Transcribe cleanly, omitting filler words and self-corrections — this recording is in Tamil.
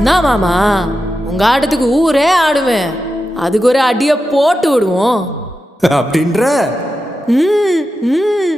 என்ன மாமா, உங்க ஆட்டத்துக்கு ஊரே ஆடுவேன். அதுக்கு ஒரு அடியை போட்டு விடுவோம் அப்படின்ற ம் ம்